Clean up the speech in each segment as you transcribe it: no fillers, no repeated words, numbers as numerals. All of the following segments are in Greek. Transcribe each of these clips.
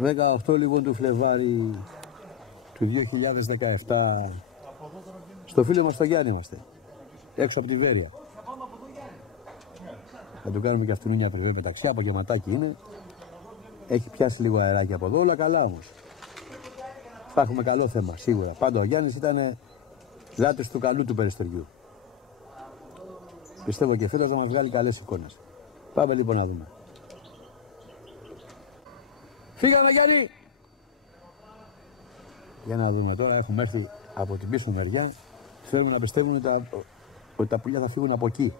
18 λοιπόν του Φλεβάρι του 2017. Στο φίλο μας το Γιάννη είμαστε. Έξω από τη Βέρεια. Θα του κάνουμε και αυτήν μια προσδέ μεταξύ. Απογευματάκι είναι. Έχει πιάσει λίγο αεράκι από εδώ. Όλα καλά όμως. Θα έχουμε καλό θέμα σίγουρα. Πάντα ο Γιάννης ήταν λάτρης του καλού του περιστοριού. Πιστεύω και φέτος να μας βγάλει καλές εικόνες. Πάμε λοιπόν να δούμε. Φύγαμε Γιάννη! Για να δούμε τώρα, έχουμε έρθει από την πίσω μεριά. Θέλουμε να πιστεύουμε ότι τα πουλιά θα φύγουν από εκεί.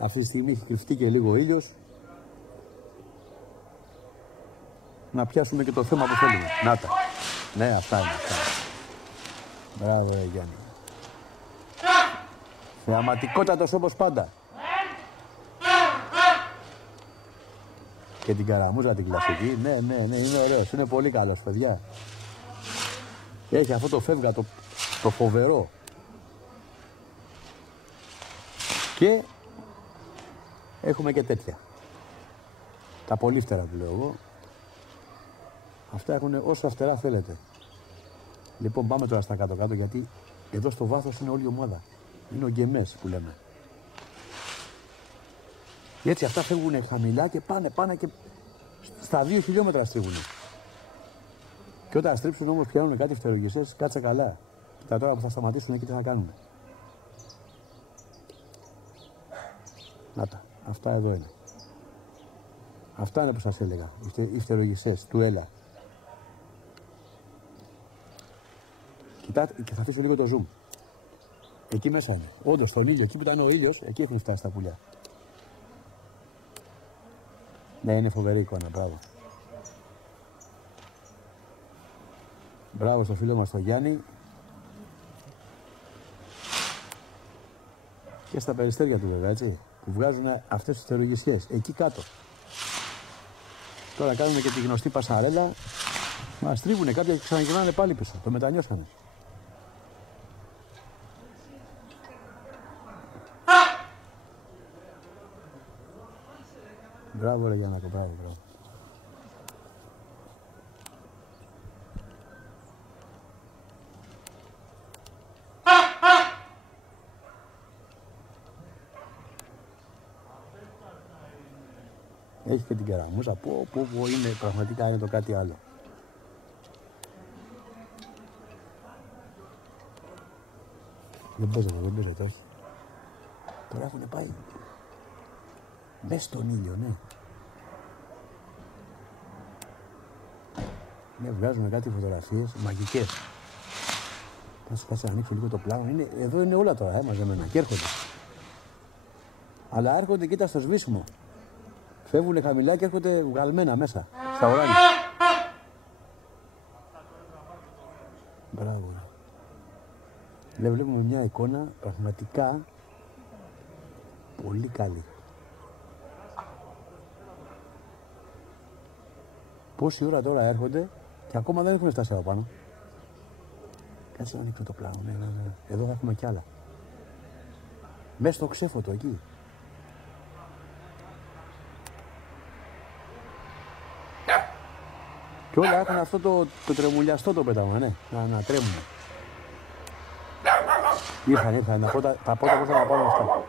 Αυτή τη στιγμή έχει κρυφτεί και λίγο ο ήλιος. Να πιάσουμε και το θέμα που θέλουμε. Να τα. Ναι, αυτά είναι αυτά. Μπράβο Γιάννη. Θεαματικότατος όπως πάντα. Και την καραμούζα την κλασική. Ναι, είναι ωραίος. Είναι πολύ καλός, παιδιά. Έχει αυτό το φεύγα, το φοβερό. Και έχουμε και τέτοια. Τα πολύφτερα που λέω εγώ. Αυτά έχουν όσο φτερά θέλετε. Λοιπόν, πάμε τώρα στα κάτω-κάτω γιατί εδώ στο βάθος είναι όλη η ομάδα. Είναι ο γκεμές που λέμε. Και έτσι αυτά φεύγουν χαμηλά και πάνε και στα 2 χιλιόμετρα στρίβουν. Και όταν στρίψουν όμως πιάνουν κάτι φτερογιστές, κάτσε καλά. Κοίτα τώρα που θα σταματήσουν εκεί τι θα κάνουν. Να τα, αυτά εδώ είναι. Αυτά είναι που σας έλεγα, οι φτερογιστές του Έλα. Κοιτάτε και θα αφήσω λίγο το zoom. Εκεί μέσα είναι. Όντως στον ήλιο, εκεί που ήταν ο ήλιος, εκεί έχουν φτάσει τα πουλιά. Ναι, είναι φοβερή εικόνα, μπράβο. Μπράβο στο φίλο μας τον Γιάννη. Και στα περιστέρια του βέβαια, έτσι. Που βγάζουν αυτές τις θερογισιές. Εκεί κάτω. Τώρα κάνουμε και τη γνωστή πασαρέλα. Μας τρίβουνε κάποια και ξαναγυρνάνε πάλι πίσω. Το μετανιώσανε. Μπράβο ρε Γιάννακο, μπράβο. Έχει και την καραμούζα, που είναι, πραγματικά είναι το κάτι άλλο. Δεν παίζεται, όχι. Τώρα έχουν πάει μέσα στον ήλιο, ναι. Ναι, βγάζουν κάτι φωτογραφίες μαγικές. Κάτσε να ανοίξω λίγο το πλάνο. Εδώ είναι όλα τώρα, μαζεμένα και έρχονται. Αλλά έρχονται, κοίτα στο σβήσιμο. Φεύγουν χαμηλά και έρχονται βγαλμένα μέσα, στα ουράνια. Μπράβο. Βλέπουμε μια εικόνα πραγματικά πολύ καλή. Πόση ώρα τώρα έρχονται και ακόμα δεν έχουν φτάσει από πάνω. Κάτσε να ανοίξω το πλάνο. Ναι. Εδώ θα έχουμε κι άλλα. Μέσα στο ξέφωτο εκεί. Και όλα έχουν αυτό το τρεμουλιαστό το πέταγμα, ναι. Να τρέμουν. Ήρθαν. Τα πότα πώς θα τα πάρουν αυτά.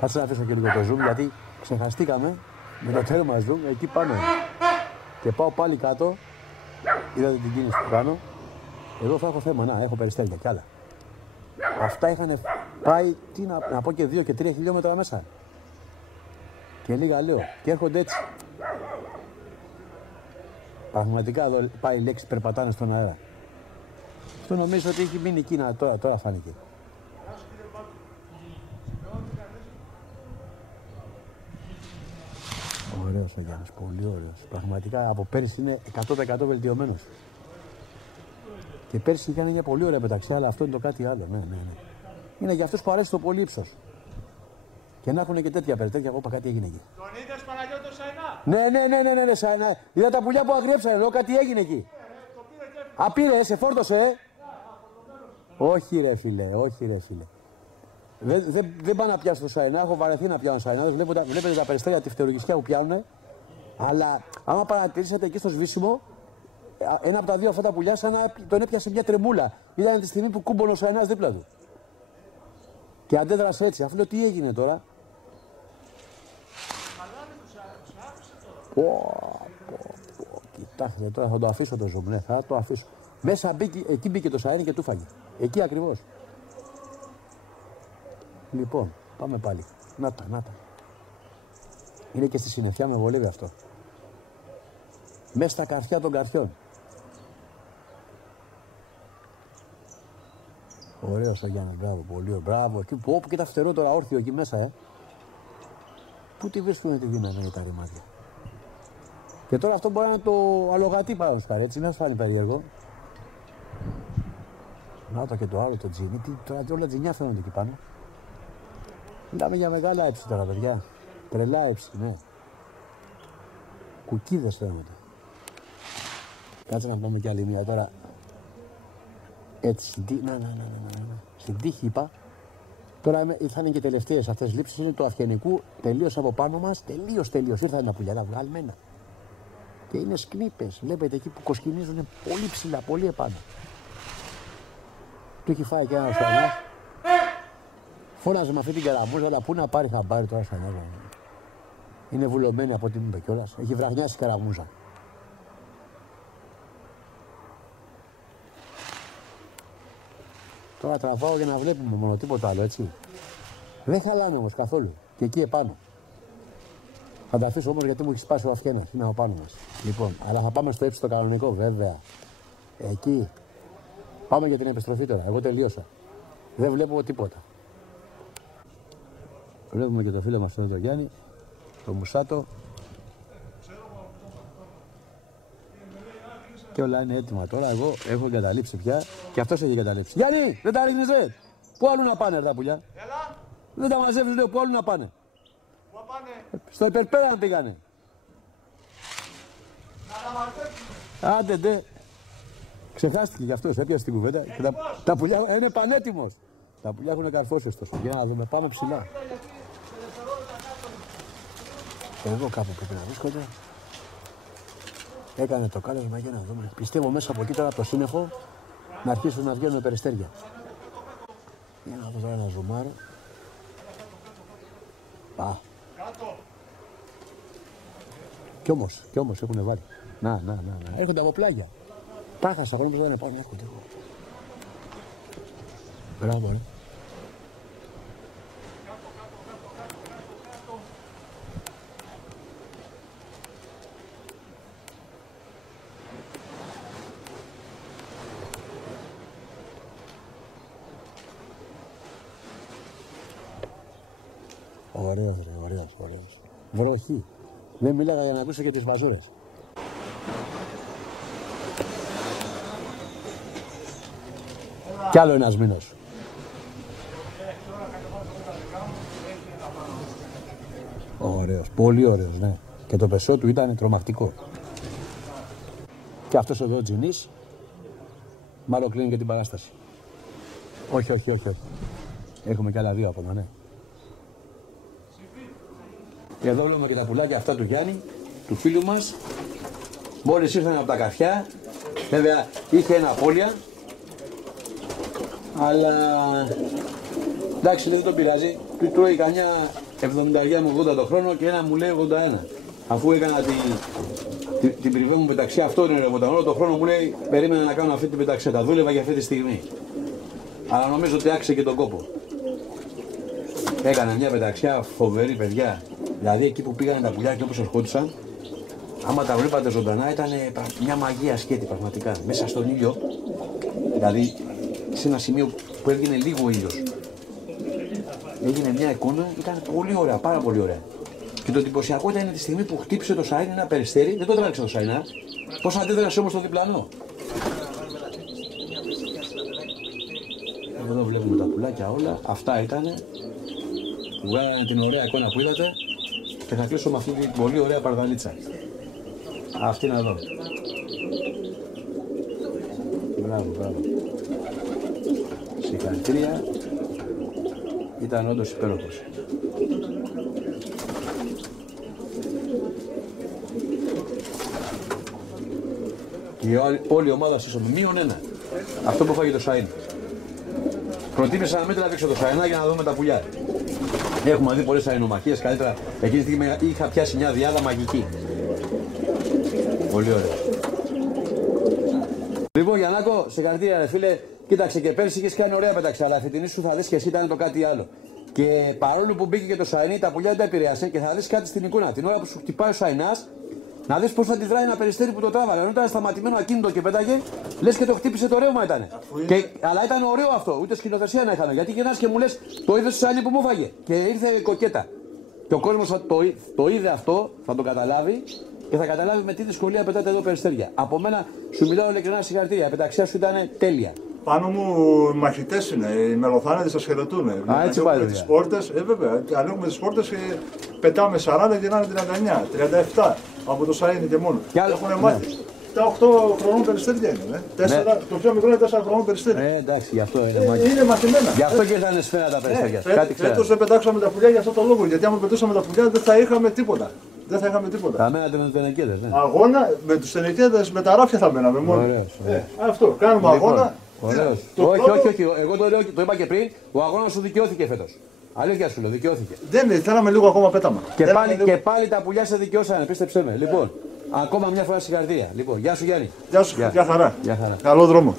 Κάτσε να αφήσω και λίγο το zoom γιατί ξεχαστήκαμε με το τέρμα zoom. Εκεί πάμε. Και πάω πάλι κάτω. Είδατε την κίνηση που κάνω. Εδώ θα έχω θέμα. Να, έχω περιστέρια κι άλλα. Αυτά είχαν πάει, τι να πω, και 2 και 3 χιλιόμετρα μέσα. Και λίγα λέω. Και έρχονται έτσι. Πραγματικά εδώ πάει η λέξη περπατάνε στον αέρα. Αυτό νομίζω ότι έχει μείνει εκεί, τώρα φάνηκε. Ωραίος ο Γιάννης, πολύ ωραίος. Πραγματικά από πέρσι είναι 100% βελτιωμένος. Και πέρσι είχαν μια πολύ ωραία πεταξιά, αλλά αυτό είναι το κάτι άλλο. Ναι. Είναι για αυτούς που αρέσει το πολύ ύψος. Και να έχουν και τέτοια περιστέρια, εγώ είπα κάτι έγινε εκεί. Τον είδες Παναγιώτο Σαϊνά? Ναι, Σαϊνά. Είδα τα πουλιά που αγριέψανε, λέω κάτι έγινε εκεί. Απήρε, σε φόρτωσε, Όχι ρε φίλε. Δεν πάω να πιάσω το Σαϊνά, έχω βαρεθεί να πιάνω Σαϊνά. Βλέπετε τα περιστέρια τη φτερογιστιά που πιάνουνε. Αλλά άμα παρατηρήσατε εκεί στο σβήσιμο, ένα από τα δύο αυτά τα πουλιά σαν να τον έπιασε μια τρεμούλα. Ήταν τη στιγμή που κούμπονε ο Σαϊνάς δίπλα του. Και αντέδρασε έτσι. Αυτό τι έγινε τώρα. Κοιτάξτε τώρα, θα το αφήσω το ζωμ, ναι, θα το αφήσω. Μέσα μπήκε, εκεί μπήκε το Σαΐνι και του φάγε. Εκεί ακριβώς. Λοιπόν, πάμε πάλι. Να τα. Είναι και στη συννεφιά με βολεύει αυτό. Μέσα στα καρφιά των καρφιών. Ωραίος ο Γιάννης, μπράβο, πολύ ωραίο, μπράβο. Όπου και τα φτερό τώρα όρθιο εκεί μέσα, Πού τη βρίσκουνε τη δύναμη για τα ρημάδια. Και τώρα αυτό μπορεί να είναι το αλογατή παραδοσιακά, έτσι, να σου φάνει περίεργο. Να το και το άλλο, το τζίνι, τώρα όλα τζινιά φαίνονται εκεί πάνω. Μιλάμε για μεγάλα έψη τώρα, παιδιά. Τρελά έψη, ναι. Κουκίδες φαίνονται. Κάτσε να πάμε κι άλλη μία τώρα. Έτσι, να. Στην τύχη είπα. Τώρα θα είναι και τελευταίες αυτές τις λήψεις, είναι του Αυγενικού, τελείως από πάνω μας, τελείως. Ήρθαν τα πουλιά, τα βγάλμενα. Και είναι σκνήπες, βλέπετε εκεί που κοσκινίζουν πολύ ψηλά, πολύ επάνω. Του έχει φάει και ένα Σαϊνάς. Φώναζε με αυτή την καραμούζα, αλλά πού να πάρει χαμπάρι τώρα Σαϊνάς. Είναι βουλωμένη από ό,τι μου είπε κιόλας. Έχει βραχνιάσει η καραμούζα. Τώρα τραβάω για να βλέπουμε μόνο, τίποτα άλλο, έτσι. Δεν χαλάνε όμως καθόλου. Και εκεί επάνω. Θα τα αφήσω όμως γιατί μου έχει σπάσει ο Αφιένας. Είναι από πάνω μας. Λοιπόν, αλλά θα πάμε στο ύψος το κανονικό, βέβαια. Εκεί. Πάμε για την επιστροφή τώρα. Εγώ τελείωσα. Δεν βλέπω τίποτα. Βλέπουμε και το φίλο μας τον Γιάννη, τον Μουσάτο. Και όλα είναι έτοιμα τώρα. Εγώ έχω εγκαταλείψει πια και αυτός έχει εγκαταλείψει. Γιάννη, δεν τα ρίχνεις, ρε! Πού άλλου να πάνε, τα πουλιά? Έλα! Δεν τα μαζεύεις, λέω, πού άλλου να πάνε? Πού πάνε? Στο υπερπέραν πήγανε. Να τα μαζέψουμε. Άντε, ντε. Ξεχάστηκε γι' αυτός, έπιασε την κουβέντα. Και τα πουλιά είναι πανέτοιμος. Τα πουλιά έχουν καρφώσει ωστόσο. Για να δούμε, πάμε ψηλά. Εδώ κάπου πρέπει να βρίσκονται. Έκανε το κάλεσμα για να δούμε. Πιστεύω μέσα από εκεί τώρα από το σύννεφο να αρχίσουν να βγαίνουν περιστέρια. Για να δω τώρα ένα ζουμάρι. Πα. Κι όμως έχουν βάλει. Να. Έρχονται από πλάγια. Πάχασα, ακόμα δεν πάω, έρχονται. Μπράβο, ρε. Ωραίος. Βροχή. Δεν μίλαγα για να ακούσω και τις βασούρες. Κι άλλο ένας μήνος. Ωραίος, πολύ ωραίος, ναι. Και το πεσό του ήταν τρομακτικό. Και αυτός εδώ ο τζινής, μάλλον κλείνει και την παράσταση. Όχι. Έχουμε κι άλλα δύο από εδώ, ναι. Εδώ βλέπουμε και τα πουλάκια αυτά του Γιάννη, του φίλου μας. Μόλις ήρθαν από τα καρφιά, βέβαια είχε ένα απώλεια. Αλλά εντάξει, δεν τον πειράζει. Του τρώει κανιά 70 με 80 το χρόνο και ένα μου λέει 81. Αφού έκανα την πριβέ μου πεταξία, αυτό είναι ρευόταν. Όλο το χρόνο μου λέει περίμενα να κάνω αυτή την πεταξία. Τα δούλευα για αυτή τη στιγμή. Αλλά νομίζω ότι άξιζε και τον κόπο. Έκανα μια πεταξιά φοβερή, παιδιά. Δηλαδή εκεί που πήγανε τα πουλιά και όπως ερχόντουσαν, άμα τα βλέπατε ζωντανά ήταν μια μαγεία σκέτη πραγματικά. Μέσα στον ήλιο, δηλαδή σε ένα σημείο που έβγαινε λίγο ήλιος. Έγινε μια εικόνα, ήταν πολύ ωραία, πάρα πολύ ωραία. Και το εντυπωσιακό ήταν τη στιγμή που χτύπησε το Σαΐνι ένα περιστέρι, δεν το τράβηξε το Σαΐνά. Πώς αντέδρασε όμως το διπλανό. Εδώ βλέπουμε τα πουλάκια όλα, αυτά ήτανε. Βγάλανε την ωραία εικόνα που είδατε και θα κλείσω με αυτή την πολύ ωραία παρδαλίτσα. Αυτή είναι εδώ. Μπράβο. Συγχαρητήρια. Ήταν όντως υπέροχος. Όλη η ομάδα σας μείον 1. Αυτό που έφαγε το Σαΐν. Προτίμησα να μην τραβήξω το Σαΐνά για να δούμε τα πουλιά. Έχουμε δει πολλές σαΐνομαχίες. Καλύτερα εκείνη τη στιγμή είχα πιάσει μια διάδα μαγική. Πολύ ωραία. Λοιπόν, Γιαννάκο, σε καρδία, ρε φίλε, κοίταξε και πέρσι είχες κάνει ωραία πέταξη, αλλά φετινή σου θα δεις και εσύ ήταν το κάτι άλλο. Και παρόλο που μπήκε και το Σαΐνι, τα πουλιά δεν τα επηρέασε και θα δεις κάτι στην εικόνα. Την ώρα που σου χτυπάει ο Σαΐνας, να δεις πώς θα αντιδράει ένα περιστέρι που το τράβαγε. Ενώ ήταν σταματημένο ακίνητο και πέταγε, λες και το χτύπησε το ρεύμα ήταν. Αλλά ήταν ωραίο αυτό, ούτε σκηνοθεσία να είχαμε. Γιατί γυρνάς και μου λες το είδες στο Σαΐνι που μου έφαγε. Και ήρθε κοκέτα. Και ο κόσμος το είδε αυτό, θα το καταλάβει και θα καταλάβει με τι δυσκολία πετάτε εδώ περιστέρια. Από μένα σου μιλάω ειλικρινά, συγχαρητήρια. Η πεταξία σου ήταν τέλεια. Πάνω μου οι μαχητές είναι, οι μελοθάνατοι σας χαιρετούν. Έτσι πάει. Τις πόρτες, βέβαια, ανοίγουμε τις πόρτες και πετάμε 40 και να είναι 39, 37 από το Σαΐνι και μόνο. Έχουν μάθει. Τα 8 χρονών περιστέρια είναι. Το πιο μικρό είναι 4 χρονών περιστέρια. Εντάξει, γι' αυτό είναι μάχη. Είναι μαθημένα. Γι' αυτό και ήταν σφαίρα τα περιστέρια. Φέτος δεν πετάξαμε τα πουλιά για αυτό το λόγο. Γιατί άμα πετούσαμε τα πουλιά δεν θα είχαμε τίποτα. Δεν θα είχαμε τίποτα. Θα μένατε με τους τενεκέδες, ναι. Αγώνα με τους τενεκέδες, με τα ράφια θα μέναμε μόνο. Αυτό, κάνουμε αγώνα. Ωραίος. Όχι, εγώ το είπα και πριν, ο αγώνας σου δικαιώθηκε φέτος. Αλήθεια σου λέω, δικαιώθηκε. Δεν θέλαμε λίγο ακόμα πέταμα. Και πάλι τα πουλιά σε δικαιώσανε, πίστεψέ με. Λοιπόν, ακόμα μια φορά συγχαρητήρια. Λοιπόν, γεια σου Γιάννη. Γεια σου, γεια χαρά. Γεια χαρά. Καλό δρόμο.